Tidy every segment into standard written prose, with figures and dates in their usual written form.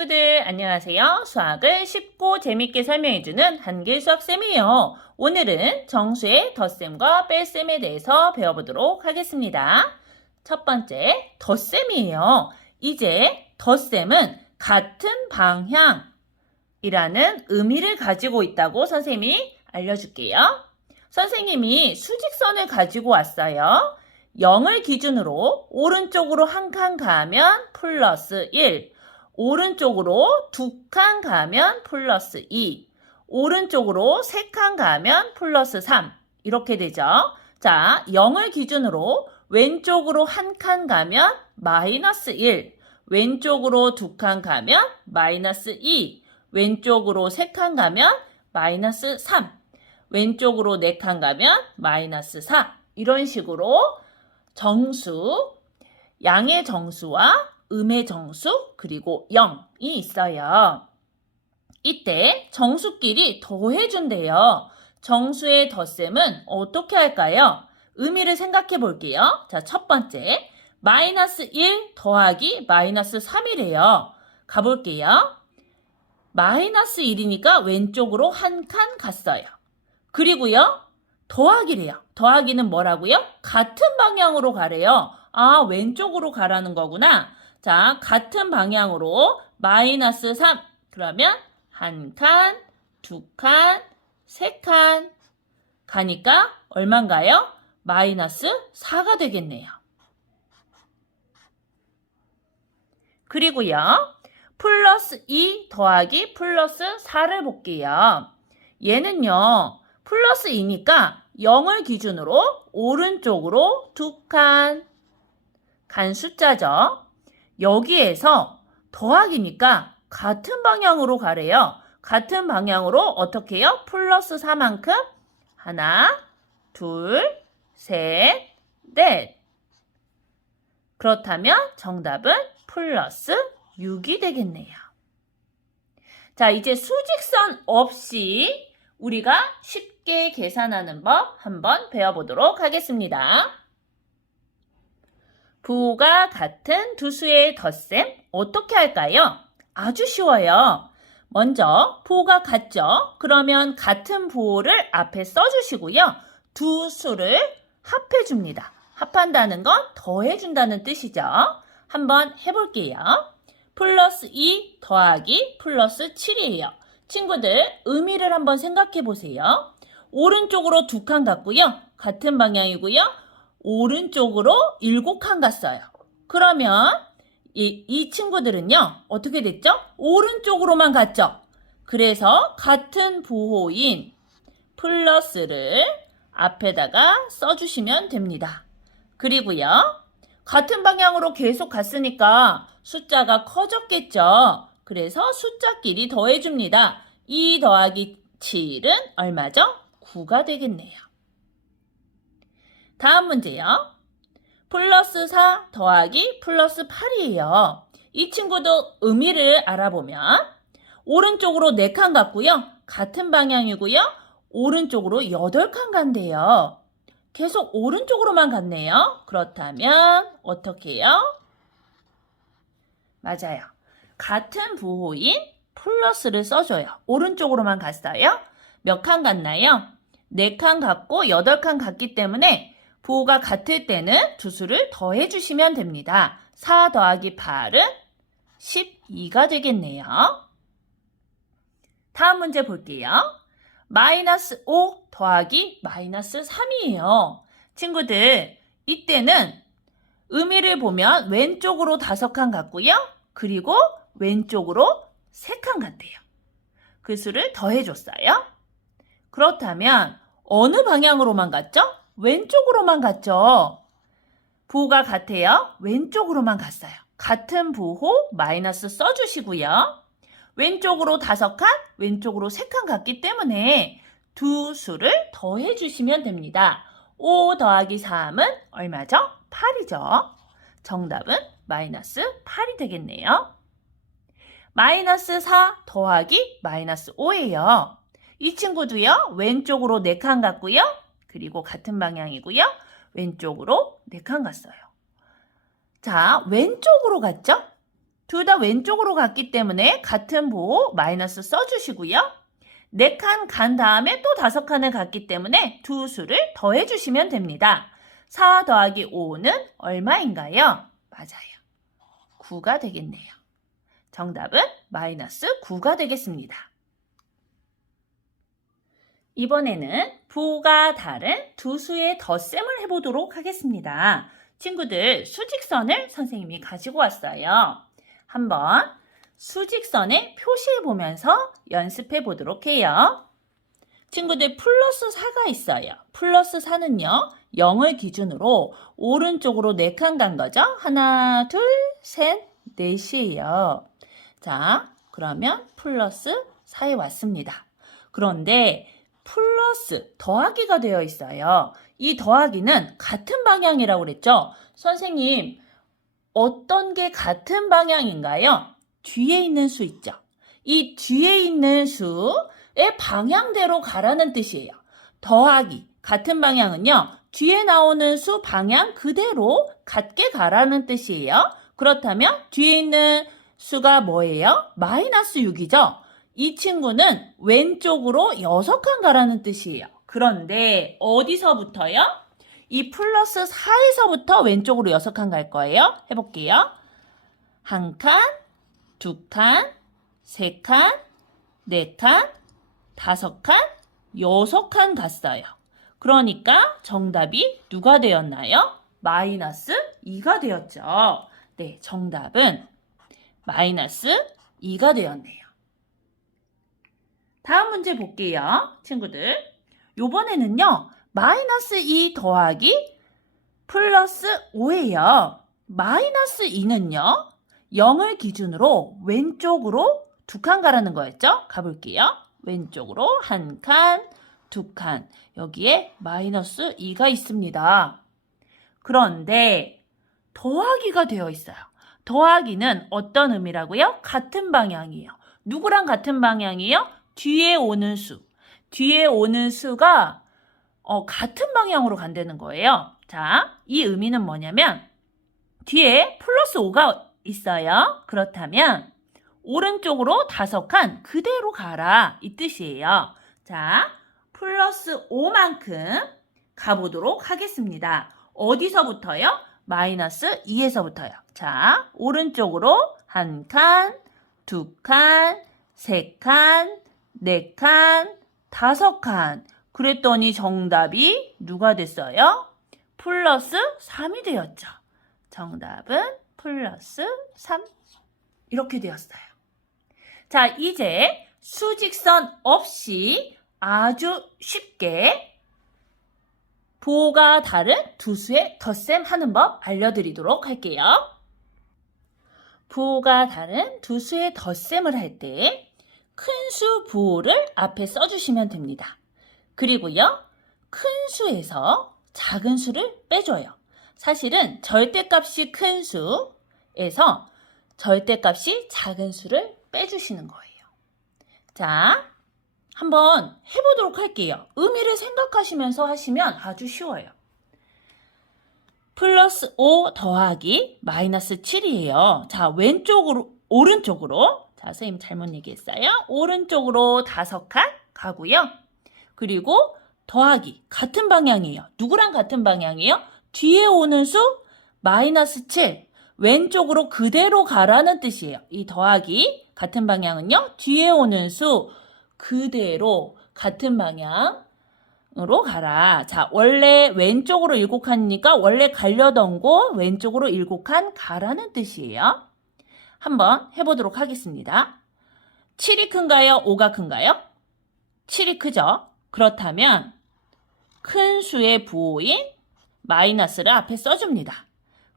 친구들 안녕하세요. 수학을 쉽고 재밌게 설명해주는 한길 수학쌤이에요. 오늘은 정수의 덧셈과 뺄셈에 대해서 배워보도록 하겠습니다. 첫 번째, 덧셈이에요. 이제 덧셈은 같은 방향이라는 의미를 가지고 있다고 선생님이 알려줄게요. 선생님이 수직선을 가지고 왔어요. 0을 기준으로 오른쪽으로 한 칸 가면 플러스 1, 오른쪽으로 2칸 가면 플러스 2, 오른쪽으로 3칸 가면 플러스 3 이렇게 되죠. 자, 0을 기준으로 왼쪽으로 한 칸 가면 마이너스 1, 왼쪽으로 2칸 가면 마이너스 2, 왼쪽으로 3칸 가면 마이너스 3, 왼쪽으로 4칸 가면 마이너스 4 이런 식으로 정수, 양의 정수와 음의 정수 그리고 0이 있어요. 이때 정수끼리 더해준대요. 정수의 덧셈은 어떻게 할까요? 의미를 생각해 볼게요. 자, 첫 번째, 마이너스 1 더하기 마이너스 3이래요. 가볼게요. 마이너스 1이니까 왼쪽으로 한 칸 갔어요. 그리고요, 더하기래요. 더하기는 뭐라고요? 같은 방향으로 가래요. 아, 왼쪽으로 가라는 거구나. 자, 같은 방향으로 마이너스 3. 그러면 한 칸, 2칸, 3칸 가니까 얼마인가요? 마이너스 4가 되겠네요. 그리고요, 플러스 2 더하기 플러스 4를 볼게요. 얘는요, 플러스 2니까 0을 기준으로 오른쪽으로 2칸 간 숫자죠. 여기에서 더하기니까 같은 방향으로 가래요. 같은 방향으로 어떻게 해요? 플러스 4만큼 하나, 둘, 셋, 넷. 그렇다면 정답은 플러스 6이 되겠네요. 자, 이제 수직선 없이 우리가 쉽게 계산하는 법 한번 배워보도록 하겠습니다. 부호가 같은 두 수의 덧셈 어떻게 할까요? 아주 쉬워요. 먼저 부호가 같죠? 그러면 같은 부호를 앞에 써주시고요. 두 수를 합해줍니다. 합한다는 건 더해준다는 뜻이죠. 한번 해볼게요. 플러스 2 더하기 플러스 7이에요. 친구들, 의미를 한번 생각해 보세요. 오른쪽으로 2칸 갔고요. 같은 방향이고요. 오른쪽으로 7칸 갔어요. 그러면 이 친구들은요, 어떻게 됐죠? 오른쪽으로만 갔죠? 그래서 같은 부호인 플러스를 앞에다가 써주시면 됩니다. 그리고요, 같은 방향으로 계속 갔으니까 숫자가 커졌겠죠? 그래서 숫자끼리 더해줍니다. 2 더하기 7은 얼마죠? 9가 되겠네요. 다음 문제요. 플러스 4 더하기 플러스 8이에요. 이 친구도 의미를 알아보면 오른쪽으로 4칸 갔고요. 같은 방향이고요. 오른쪽으로 8칸 간대요. 계속 오른쪽으로만 갔네요. 그렇다면 어떻게 해요? 맞아요. 같은 부호인 플러스를 써줘요. 오른쪽으로만 갔어요. 몇 칸 갔나요? 4칸 갔고 8칸 갔기 때문에 부호가 같을 때는 두 수를 더해주시면 됩니다. 4 더하기 8은 12가 되겠네요. 다음 문제 볼게요. 마이너스 5 더하기 마이너스 3이에요. 친구들, 이때는 의미를 보면 왼쪽으로 5칸 갔고요. 그리고 왼쪽으로 3칸 갔대요. 그 수를 더해줬어요. 그렇다면 어느 방향으로만 갔죠? 왼쪽으로만 갔죠. 부호가 같아요. 왼쪽으로만 갔어요. 같은 부호 마이너스 써주시고요. 왼쪽으로 5칸, 왼쪽으로 3칸 갔기 때문에 두 수를 더해주시면 됩니다. 5 더하기 3은 얼마죠? 8이죠. 정답은 마이너스 8이 되겠네요. 마이너스 4 더하기 마이너스 5예요. 이 친구도요. 왼쪽으로 4칸 갔고요. 그리고 같은 방향이고요. 왼쪽으로 4칸 갔어요. 자, 왼쪽으로 갔죠? 둘 다 왼쪽으로 갔기 때문에 같은 부호 마이너스 써주시고요. 4칸 간 다음에 또 5칸을 갔기 때문에 두 수를 더해주시면 됩니다. 4 더하기 5는 얼마인가요? 맞아요. 9가 되겠네요. 정답은 마이너스 9가 되겠습니다. 이번에는 부호가 다른 두 수의 덧셈을 해보도록 하겠습니다. 친구들, 수직선을 선생님이 가지고 왔어요. 한번 수직선에 표시해보면서 연습해 보도록 해요. 친구들, 플러스 4가 있어요. 플러스 4는요, 0을 기준으로 오른쪽으로 4칸 간 거죠? 하나, 둘, 셋, 넷이에요. 자, 그러면 플러스 4에 왔습니다. 그런데 플러스 더하기가 되어 있어요. 이 더하기는 같은 방향이라고 그랬죠? 선생님, 어떤 게 같은 방향인가요? 뒤에 있는 수 있죠? 이 뒤에 있는 수의 방향대로 가라는 뜻이에요. 더하기, 같은 방향은요, 뒤에 나오는 수 방향 그대로 같게 가라는 뜻이에요. 그렇다면 뒤에 있는 수가 뭐예요? 마이너스 6이죠? 이 친구는 왼쪽으로 6칸 가라는 뜻이에요. 그런데 어디서부터요? 이 플러스 4에서부터 왼쪽으로 6칸 갈 거예요. 해볼게요. 1칸, 2칸, 3칸, 4칸, 5칸, 6칸 갔어요. 그러니까 정답이 누가 되었나요? 마이너스 2가 되었죠. 네, 정답은 마이너스 2가 되었네요. 다음 문제 볼게요. 친구들, 요번에는요, 마이너스 2 더하기 플러스 5예요. 마이너스 2는요, 0을 기준으로 왼쪽으로 2칸 가라는 거였죠? 가볼게요. 왼쪽으로 1칸, 2칸. 여기에 마이너스 2가 있습니다. 그런데 더하기가 되어 있어요. 더하기는 어떤 의미라고요? 같은 방향이에요. 누구랑 같은 방향이에요? 뒤에 오는 수. 뒤에 오는 수가 같은 방향으로 간다는 거예요. 자, 이 의미는 뭐냐면 뒤에 플러스 5가 있어요. 그렇다면 오른쪽으로 5칸 그대로 가라 이 뜻이에요. 자, 플러스 5만큼 가보도록 하겠습니다. 어디서부터요? 마이너스 2에서부터요. 자, 오른쪽으로 1칸, 2칸, 3칸, 4칸, 5칸. 그랬더니 정답이 누가 됐어요? 플러스 3이 되었죠. 정답은 플러스 3. 이렇게 되었어요. 자, 이제 수직선 없이 아주 쉽게 부호가 다른 두 수의 덧셈 하는 법 알려드리도록 할게요. 부호가 다른 두 수의 덧셈을 할 때 큰 수 부호를 앞에 써주시면 됩니다. 그리고요, 큰 수에서 작은 수를 빼줘요. 사실은 절대값이 큰 수에서 절대값이 작은 수를 빼주시는 거예요. 자, 한번 해보도록 할게요. 의미를 생각하시면서 하시면 아주 쉬워요. 플러스 5 더하기 마이너스 7이에요. 자, 오른쪽으로. 자, 선생님 잘못 얘기했어요. 오른쪽으로 5칸 가고요. 그리고 더하기 같은 방향이에요. 누구랑 같은 방향이에요? 뒤에 오는 수 마이너스 7. 왼쪽으로 그대로 가라는 뜻이에요. 이 더하기 같은 방향은요. 뒤에 오는 수 그대로 같은 방향으로 가라. 자, 원래 왼쪽으로 7칸이니까 원래 가려던 곳 왼쪽으로 7칸 가라는 뜻이에요. 한번 해보도록 하겠습니다. 7이 큰가요? 5가 큰가요? 7이 크죠? 그렇다면 큰 수의 부호인 마이너스를 앞에 써줍니다.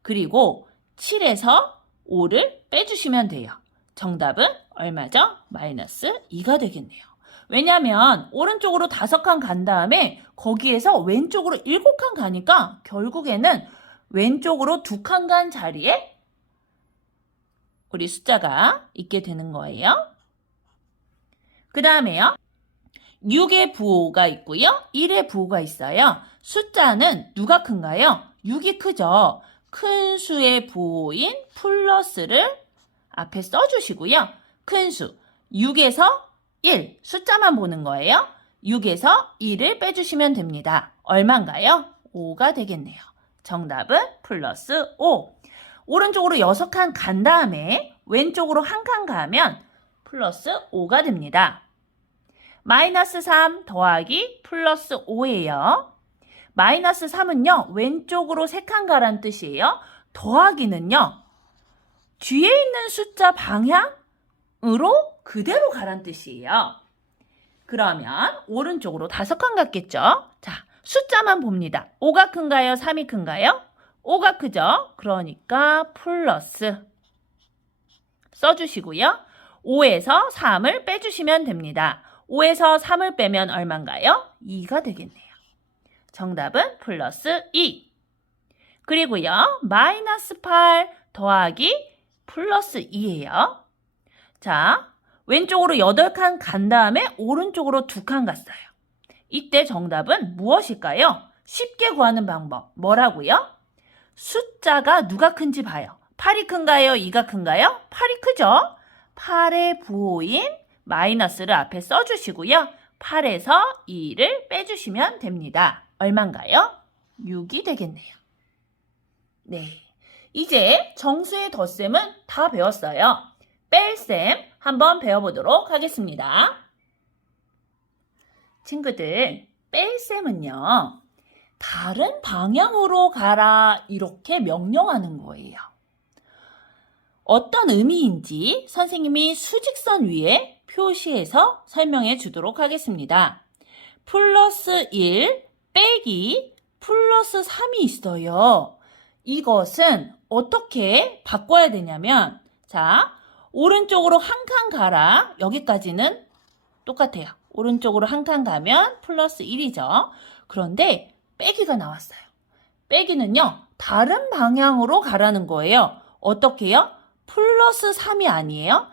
그리고 7에서 5를 빼주시면 돼요. 정답은 얼마죠? 마이너스 2가 되겠네요. 왜냐하면 오른쪽으로 5칸 간 다음에 거기에서 왼쪽으로 7칸 가니까 결국에는 왼쪽으로 2칸 간 자리에 우리 숫자가 있게 되는 거예요. 그 다음에요. 6의 부호가 있고요. 1의 부호가 있어요. 숫자는 누가 큰가요? 6이 크죠. 큰 수의 부호인 플러스를 앞에 써주시고요. 큰 수 6에서 1 숫자만 보는 거예요. 6에서 1을 빼주시면 됩니다. 얼마인가요? 5가 되겠네요. 정답은 플러스 5. 오른쪽으로 6칸 간 다음에 왼쪽으로 1칸 가면 플러스 5가 됩니다. 마이너스 3 더하기 플러스 5예요. 마이너스 3은요. 왼쪽으로 3칸 가란 뜻이에요. 더하기는요. 뒤에 있는 숫자 방향으로 그대로 가란 뜻이에요. 그러면 오른쪽으로 5칸 갔겠죠? 자, 숫자만 봅니다. 5가 큰가요? 3이 큰가요? 5가 크죠? 그러니까 플러스 써주시고요. 5에서 3을 빼주시면 됩니다. 5에서 3을 빼면 얼마인가요? 2가 되겠네요. 정답은 플러스 2. 그리고요. 마이너스 8 더하기 플러스 2예요. 자, 왼쪽으로 8칸 간 다음에 오른쪽으로 2칸 갔어요. 이때 정답은 무엇일까요? 쉽게 구하는 방법. 뭐라고요? 숫자가 누가 큰지 봐요. 8이 큰가요? 2가 큰가요? 8이 크죠? 8의 부호인 마이너스를 앞에 써주시고요. 8에서 2를 빼주시면 됩니다. 얼마인가요? 6이 되겠네요. 네, 이제 정수의 덧셈은 다 배웠어요. 뺄셈 한번 배워보도록 하겠습니다. 친구들, 뺄셈은요. 다른 방향으로 가라 이렇게 명령하는 거예요. 어떤 의미인지 선생님이 수직선 위에 표시해서 설명해 주도록 하겠습니다. 플러스 1 빼기 플러스 3이 있어요. 이것은 어떻게 바꿔야 되냐면, 자, 오른쪽으로 한 칸 가라. 여기까지는 똑같아요. 오른쪽으로 한 칸 가면 플러스 1이죠. 그런데 빼기가 나왔어요. 빼기는요, 다른 방향으로 가라는 거예요. 어떻게요? 플러스 3이 아니에요.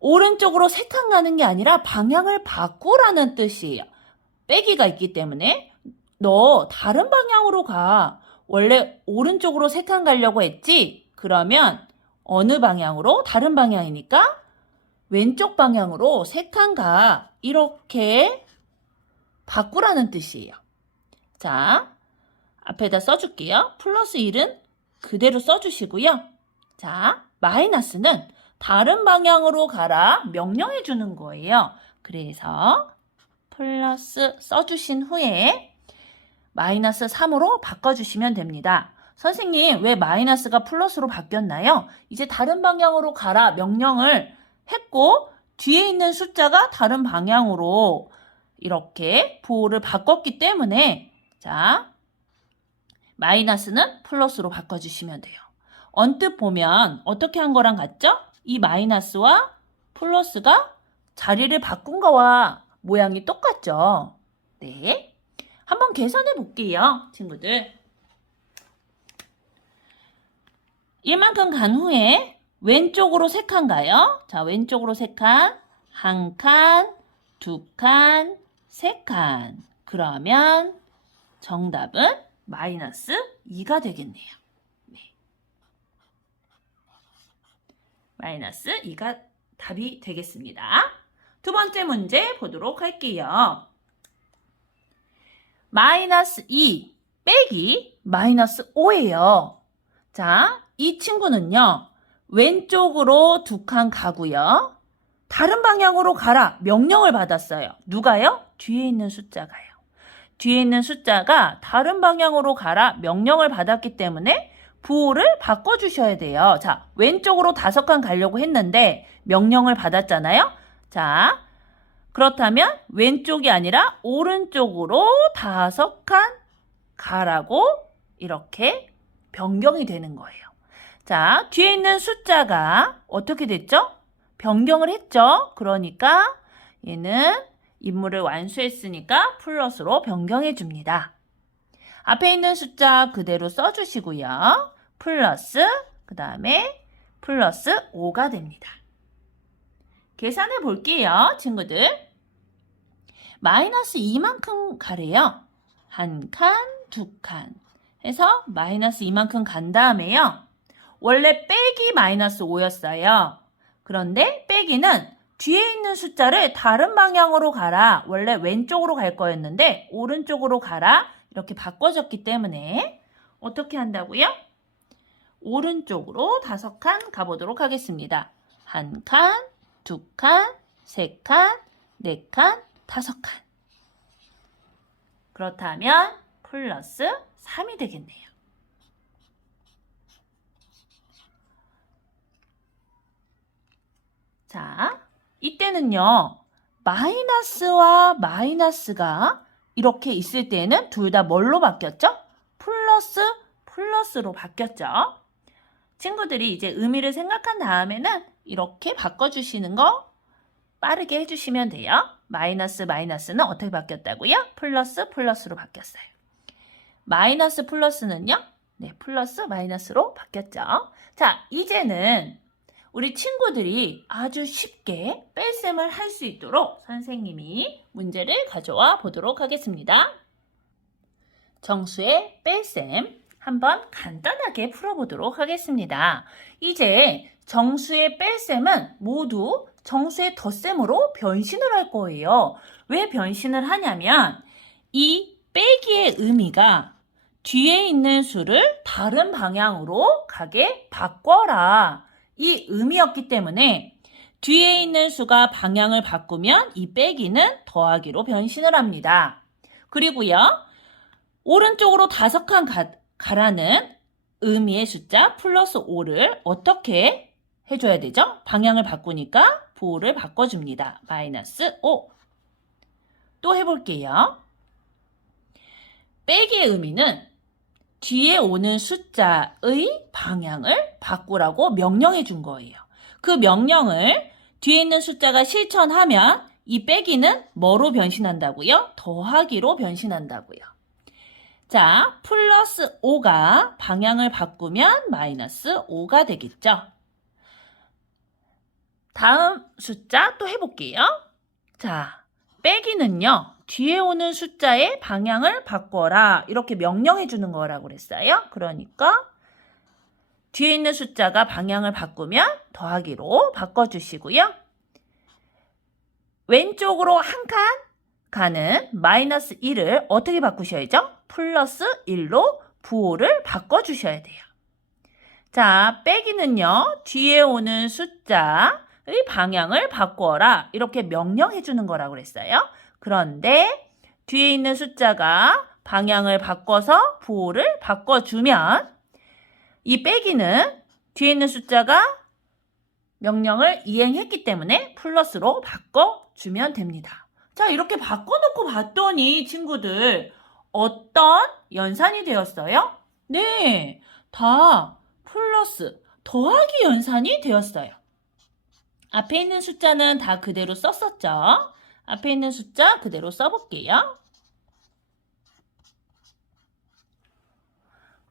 오른쪽으로 3칸 가는 게 아니라 방향을 바꾸라는 뜻이에요. 빼기가 있기 때문에 너 다른 방향으로 가. 원래 오른쪽으로 3칸 가려고 했지? 그러면 어느 방향으로? 다른 방향이니까 왼쪽 방향으로 3칸 가. 이렇게 바꾸라는 뜻이에요. 자, 앞에다 써줄게요. 플러스 1은 그대로 써주시고요. 자, 마이너스는 다른 방향으로 가라 명령해 주는 거예요. 그래서 플러스 써주신 후에 마이너스 3으로 바꿔주시면 됩니다. 선생님, 왜 마이너스가 플러스로 바뀌었나요? 이제 다른 방향으로 가라 명령을 했고 뒤에 있는 숫자가 다른 방향으로 이렇게 부호를 바꿨기 때문에 자, 마이너스는 플러스로 바꿔주시면 돼요. 언뜻 보면 어떻게 한 거랑 같죠? 이 마이너스와 플러스가 자리를 바꾼 거와 모양이 똑같죠? 네. 한번 계산해 볼게요, 친구들. 1만큼 간 후에 왼쪽으로 3칸 가요. 자, 왼쪽으로 3칸, 1칸, 2칸, 3칸. 그러면 정답은 마이너스 2가 되겠네요. 네. 마이너스 2가 답이 되겠습니다. 두 번째 문제 보도록 할게요. 마이너스 2 빼기 마이너스 5예요. 자, 이 친구는요. 왼쪽으로 2칸 가고요. 다른 방향으로 가라 명령을 받았어요. 누가요? 뒤에 있는 숫자가요. 뒤에 있는 숫자가 다른 방향으로 가라 명령을 받았기 때문에 부호를 바꿔주셔야 돼요. 자, 왼쪽으로 5칸 가려고 했는데 명령을 받았잖아요. 자, 그렇다면 왼쪽이 아니라 오른쪽으로 5칸 가라고 이렇게 변경이 되는 거예요. 자, 뒤에 있는 숫자가 어떻게 됐죠? 변경을 했죠. 그러니까 얘는 임무를 완수했으니까 플러스로 변경해 줍니다. 앞에 있는 숫자 그대로 써주시고요. 플러스, 그 다음에 플러스 5가 됩니다. 계산해 볼게요, 친구들. 마이너스 2만큼 가래요. 1칸, 2칸 해서 마이너스 2만큼 간 다음에요. 원래 빼기 마이너스 5였어요. 그런데 빼기는 뒤에 있는 숫자를 다른 방향으로 가라. 원래 왼쪽으로 갈 거였는데 오른쪽으로 가라. 이렇게 바꿔줬기 때문에 어떻게 한다고요? 오른쪽으로 5칸 가보도록 하겠습니다. 1칸, 2칸, 3칸, 4칸, 5칸. 그렇다면 플러스 3이 되겠네요. 자, 이때는요. 마이너스와 마이너스가 이렇게 있을 때는 둘 다 뭘로 바뀌었죠? 플러스로 바뀌었죠. 친구들이 이제 의미를 생각한 다음에는 이렇게 바꿔주시는 거 빠르게 해주시면 돼요. 마이너스는 어떻게 바뀌었다고요? 플러스로 바뀌었어요. 마이너스 플러스는요? 네, 플러스 마이너스로 바뀌었죠. 자, 이제는 우리 친구들이 아주 쉽게 뺄셈을 할 수 있도록 선생님이 문제를 가져와 보도록 하겠습니다. 정수의 뺄셈 한번 간단하게 풀어보도록 하겠습니다. 이제 정수의 뺄셈은 모두 정수의 덧셈으로 변신을 할 거예요. 왜 변신을 하냐면 이 빼기의 의미가 뒤에 있는 수를 다른 방향으로 가게 바꿔라. 이 의미였기 때문에 뒤에 있는 수가 방향을 바꾸면 이 빼기는 더하기로 변신을 합니다. 그리고요. 오른쪽으로 5칸 가라는 의미의 숫자 플러스 5를 어떻게 해줘야 되죠? 방향을 바꾸니까 부호를 바꿔줍니다. 마이너스 5. 또 해볼게요. 빼기의 의미는 뒤에 오는 숫자의 방향을 바꾸라고 명령해 준 거예요. 그 명령을 뒤에 있는 숫자가 실천하면 이 빼기는 뭐로 변신한다고요? 더하기로 변신한다고요. 자, 플러스 5가 방향을 바꾸면 마이너스 5가 되겠죠. 다음 숫자 또 해볼게요. 자, 빼기는요. 뒤에 오는 숫자의 방향을 바꿔라. 이렇게 명령해 주는 거라고 그랬어요. 그러니까 뒤에 있는 숫자가 방향을 바꾸면 더하기로 바꿔주시고요. 왼쪽으로 한 칸 가는 마이너스 1을 어떻게 바꾸셔야죠? 플러스 1로 부호를 바꿔주셔야 돼요. 자, 빼기는요. 뒤에 오는 숫자의 방향을 바꿔라. 이렇게 명령해 주는 거라고 그랬어요. 그런데 뒤에 있는 숫자가 방향을 바꿔서 부호를 바꿔주면 이 빼기는 뒤에 있는 숫자가 명령을 이행했기 때문에 플러스로 바꿔주면 됩니다. 자, 이렇게 바꿔놓고 봤더니 친구들 어떤 연산이 되었어요? 네, 다 플러스, 더하기 연산이 되었어요. 앞에 있는 숫자는 다 그대로 썼었죠? 앞에 있는 숫자 그대로 써볼게요.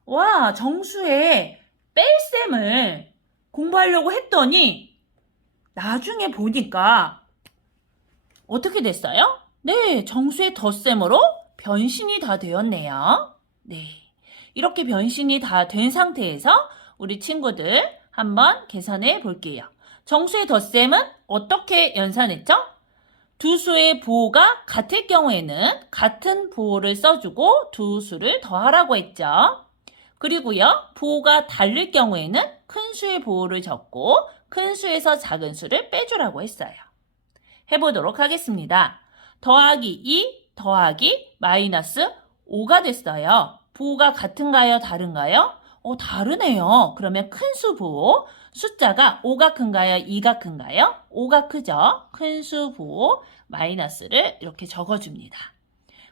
와, 정수의 뺄셈을 공부하려고 했더니 나중에 보니까 어떻게 됐어요? 네, 정수의 덧셈으로 변신이 다 되었네요. 네, 이렇게 변신이 다 된 상태에서 우리 친구들 한번 계산해 볼게요. 정수의 덧셈은 어떻게 연산했죠? 두 수의 부호가 같을 경우에는 같은 부호를 써주고 두 수를 더하라고 했죠. 그리고요, 부호가 다를 경우에는 큰 수의 부호를 적고 큰 수에서 작은 수를 빼주라고 했어요. 해보도록 하겠습니다. 더하기 2 더하기 마이너스 5가 됐어요. 부호가 같은가요? 다른가요? 다르네요. 그러면 큰 수 부호, 숫자가 5가 큰가요? 2가 큰가요? 5가 크죠? 큰 수 부호 마이너스를 이렇게 적어줍니다.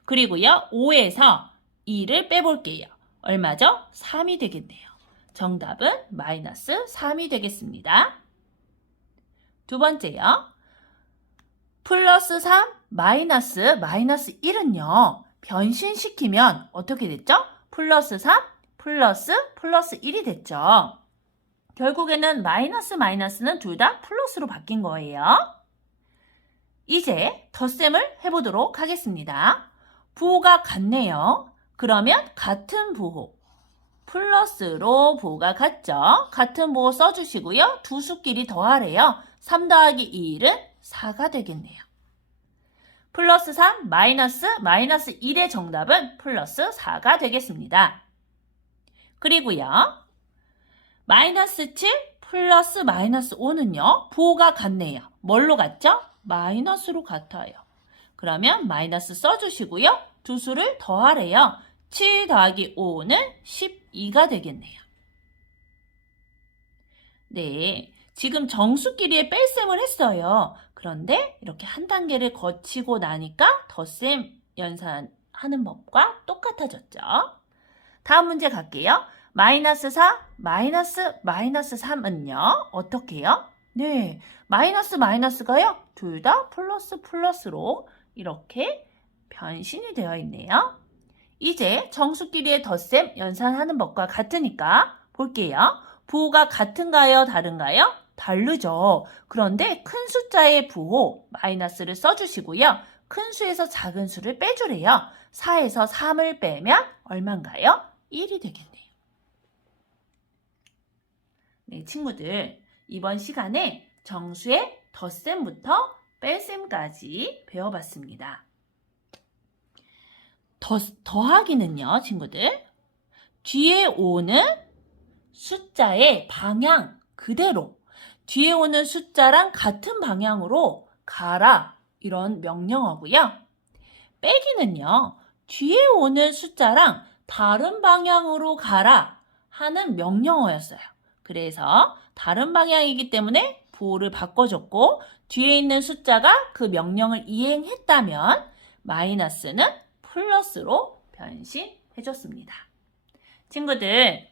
그리고요, 5에서 2를 빼볼게요. 얼마죠? 3이 되겠네요. 정답은 마이너스 3이 되겠습니다. 두 번째요. 플러스 3, 마이너스 1은요. 변신시키면 어떻게 됐죠? 플러스 3, 플러스 1이 됐죠. 결국에는 마이너스는 둘 다 플러스로 바뀐 거예요. 이제 덧셈을 해보도록 하겠습니다. 부호가 같네요. 그러면 같은 부호. 플러스로 부호가 같죠? 같은 부호 써주시고요. 두 수끼리 더하래요. 3 더하기 1은 4가 되겠네요. 플러스 3, 마이너스 1의 정답은 플러스 4가 되겠습니다. 그리고요. 마이너스 7 플러스 마이너스 5는요. 부호가 같네요. 뭘로 같죠? 마이너스로 같아요. 그러면 마이너스 써주시고요. 두 수를 더하래요. 7 더하기 5는 12가 되겠네요. 네, 지금 정수끼리의 뺄셈을 했어요. 그런데 이렇게 한 단계를 거치고 나니까 덧셈 연산하는 법과 똑같아졌죠. 다음 문제 갈게요. 마이너스 4, 마이너스 3은요. 어떻게 해요? 네, 마이너스가요. 둘 다 플러스로 이렇게 변신이 되어 있네요. 이제 정수끼리의 덧셈 연산하는 법과 같으니까 볼게요. 부호가 같은가요? 다른가요? 다르죠. 그런데 큰 숫자의 부호 마이너스를 써주시고요. 큰 수에서 작은 수를 빼주래요. 4에서 3을 빼면 얼마인가요? 1이 되겠네요. 네, 친구들 이번 시간에 정수의 덧셈부터 뺄셈까지 배워봤습니다. 더하기는요, 친구들. 뒤에 오는 숫자의 방향 그대로 뒤에 오는 숫자랑 같은 방향으로 가라 이런 명령어고요. 빼기는요. 뒤에 오는 숫자랑 다른 방향으로 가라 하는 명령어였어요. 그래서 다른 방향이기 때문에 부호를 바꿔줬고 뒤에 있는 숫자가 그 명령을 이행했다면 마이너스는 플러스로 변신해줬습니다. 친구들,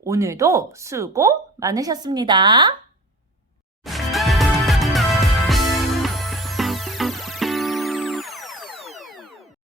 오늘도 수고 많으셨습니다.